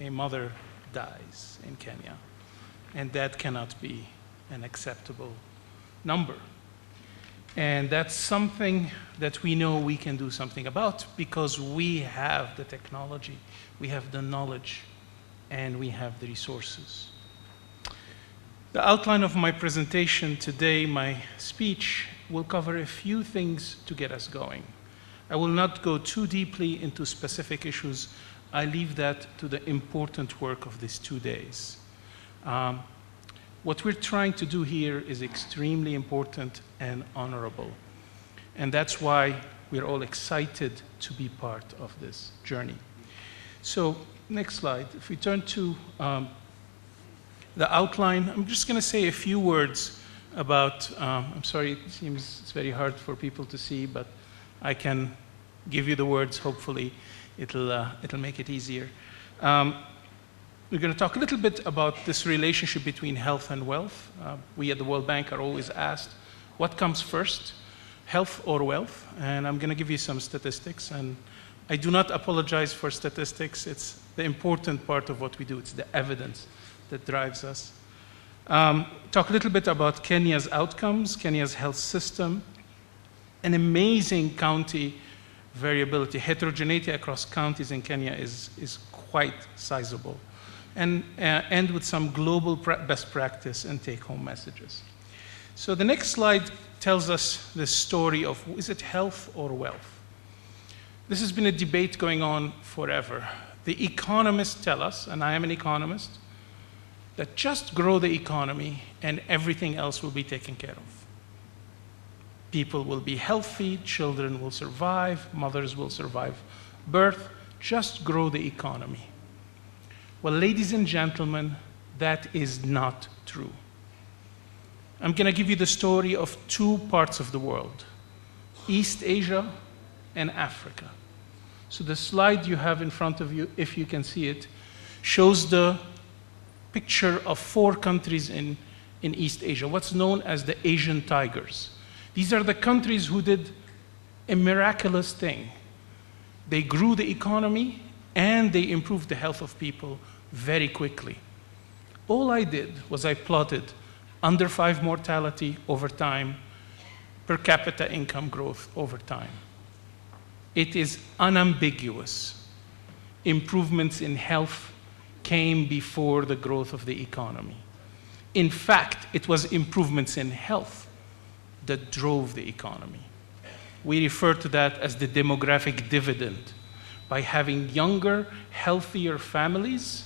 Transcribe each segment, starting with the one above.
a mother dies in Kenya, and that cannot be an acceptable number. And that's something that we know we can do something about because we have the technology, we have the knowledge, and we have the resources. The outline of my presentation today, my speech, will cover a few things to get us going. I will not go too deeply into specific issues. I leave that to the important work of these 2 days. What we're trying to do here is extremely important and honorable. And that's why we're all excited to be part of this journey. So, next slide. If we turn to the outline, I'm just going to say a few words about, I'm sorry, it seems it's very hard for people to see, but I can give you the words. Hopefully, it'll make it easier. We're going to talk a little bit about this relationship between health and wealth. We at the World Bank are always asked, what comes first, health or wealth? And I'm going to give you some statistics. And I do not apologize for statistics. It's the important part of what we do. It's the evidence that drives us. Talk a little bit about Kenya's outcomes, Kenya's health system, an amazing county variability. Heterogeneity across counties in Kenya is quite sizable. And end with some global best practice and take-home messages. So the next slide tells us the story of, is it health or wealth? This has been a debate going on forever. The economists tell us, and I am an economist, that just grow the economy and everything else will be taken care of. People will be healthy, children will survive, mothers will survive birth, just grow the economy. Well, ladies and gentlemen, that is not true. I'm going to give you the story of 2 parts of the world, East Asia and Africa. So the slide you have in front of you, if you can see it, shows the picture of 4 countries in East Asia, what's known as the Asian tigers. These are the countries who did a miraculous thing. They grew the economy and they improved the health of people very quickly. All I did was I plotted under 5 mortality over time, per capita income growth over time. It is unambiguous. Improvements in health came before the growth of the economy. In fact, it was improvements in health that drove the economy. We refer to that as the demographic dividend. By having younger, healthier families,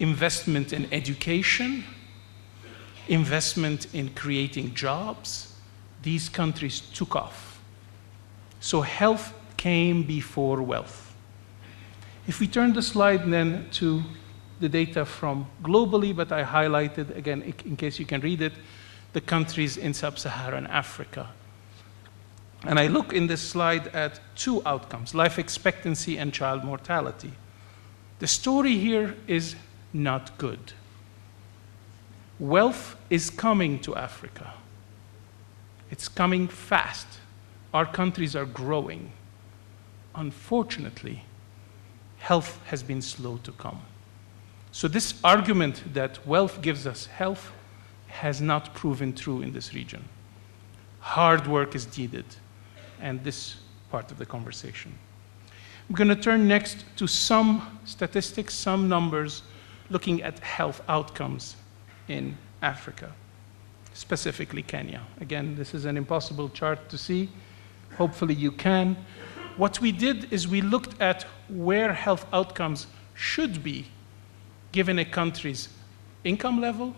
investment in education, investment in creating jobs, these countries took off. So health came before wealth. If we turn the slide then to the data from globally, but I highlighted, again, in case you can read it, the countries in sub-Saharan Africa. And I look in this slide at 2 outcomes, life expectancy and child mortality. The story here is not good. Wealth is coming to Africa. It's coming fast. Our countries are growing. Unfortunately, health has been slow to come. So this argument that wealth gives us health has not proven true in this region. Hard work is needed. And this part of the conversation. I'm going to turn next to some statistics, some numbers, looking at health outcomes in Africa, specifically Kenya. Again, this is an impossible chart to see. Hopefully you can. What we did is we looked at where health outcomes should be given a country's income level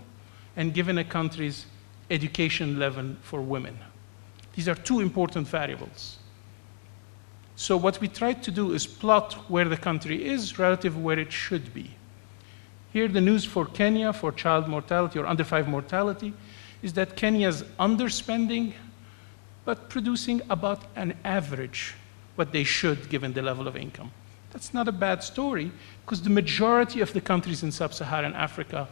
and given a country's education level for women. These are 2 important variables. So what we tried to do is plot where the country is relative where it should be. Here the news for Kenya for child mortality or under 5 mortality is that Kenya's underspending, but producing about an average what they should given the level of income. That's not a bad story because the majority of the countries in sub-Saharan Africa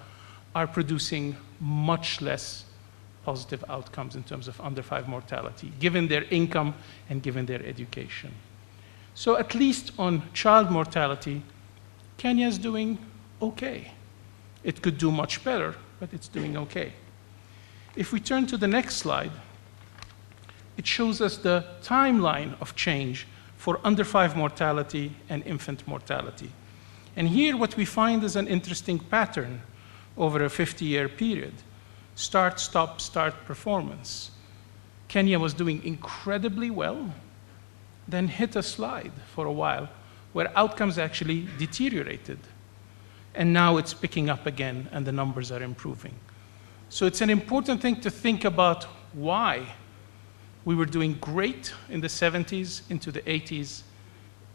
are producing much less positive outcomes in terms of under 5 mortality, given their income and given their education. So at least on child mortality, Kenya is doing okay. It could do much better, but it's doing okay. If we turn to the next slide, it shows us the timeline of change for under 5 mortality and infant mortality. And here what we find is an interesting pattern over a 50-year period. Start, stop, start performance. Kenya was doing incredibly well, then hit a slide for a while where outcomes actually deteriorated. And now it's picking up again and the numbers are improving. So it's an important thing to think about why we were doing great in the 70s, into the 80s,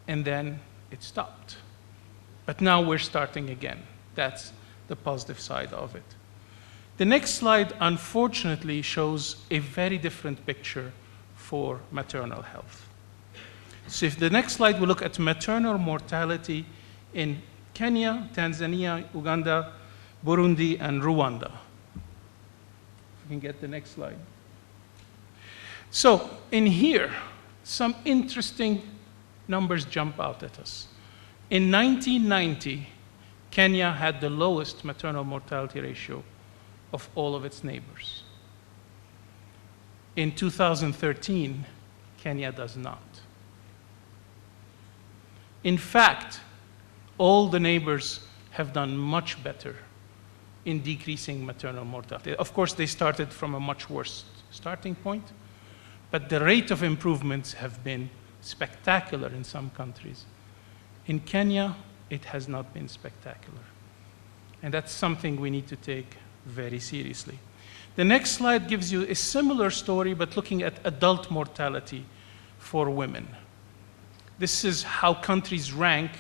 and then it stopped. But now we're starting again. That's the positive side of it. The next slide, unfortunately, shows a very different picture for maternal health. So if the next slide, we look at maternal mortality in Kenya, Tanzania, Uganda, Burundi, and Rwanda. If we can get the next slide. So in here, some interesting numbers jump out at us. In 1990, Kenya had the lowest maternal mortality ratio of all of its neighbors. In 2013, Kenya does not. In fact, all the neighbors have done much better in decreasing maternal mortality. Of course, they started from a much worse starting point, but the rate of improvements have been spectacular in some countries. In Kenya, it has not been spectacular. And that's something we need to take very seriously. The next slide gives you a similar story, but looking at adult mortality for women. This is how countries rank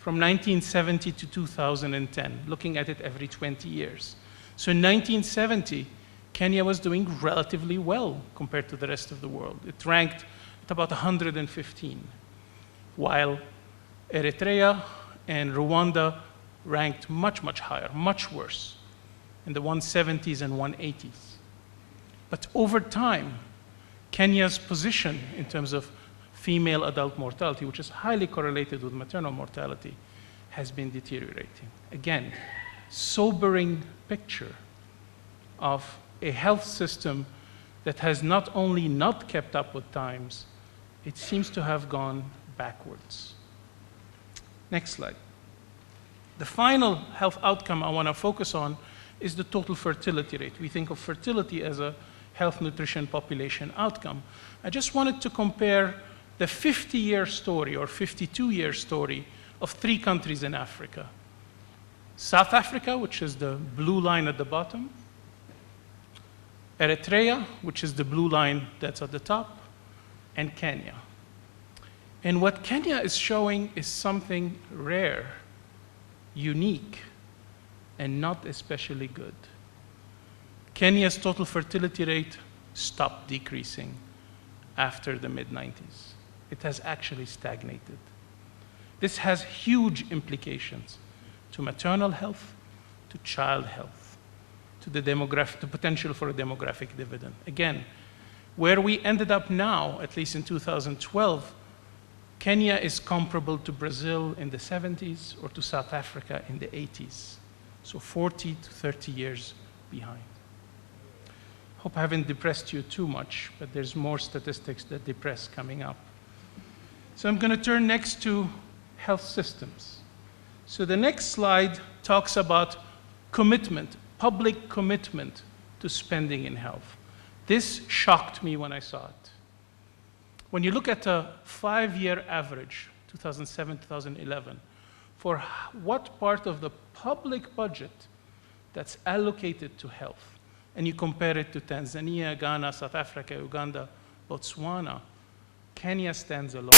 from 1970 to 2010, looking at it every 20 years. So in 1970, Kenya was doing relatively well compared to the rest of the world. It ranked at about 115, while Eritrea and Rwanda ranked much, much higher, much worse, in the 170s and 180s. But over time, Kenya's position in terms of female adult mortality, which is highly correlated with maternal mortality, has been deteriorating. Again, sobering picture of a health system that has not only not kept up with times, it seems to have gone backwards. Next slide. The final health outcome I want to focus on is the total fertility rate. We think of fertility as a health, nutrition, population outcome. I just wanted to compare the 50-year story or 52-year story of 3 countries in Africa. South Africa, which is the blue line at the bottom, Eritrea, which is the blue line that's at the top, and Kenya. And what Kenya is showing is something rare, unique, and not especially good. Kenya's total fertility rate stopped decreasing after the mid-90s. It has actually stagnated. This has huge implications to maternal health, to child health, to the potential for a demographic dividend. Again, where we ended up now, at least in 2012, Kenya is comparable to Brazil in the 70s or to South Africa in the 80s. So 40 to 30 years behind. Hope I haven't depressed you too much, but there's more statistics that depress coming up. So I'm going to turn next to health systems. So the next slide talks about commitment, public commitment to spending in health. This shocked me when I saw it. When you look at a 5-year average, 2007, 2011, for what part of the public budget that's allocated to health, and you compare it to Tanzania, Ghana, South Africa, Uganda, Botswana, Kenya stands alone.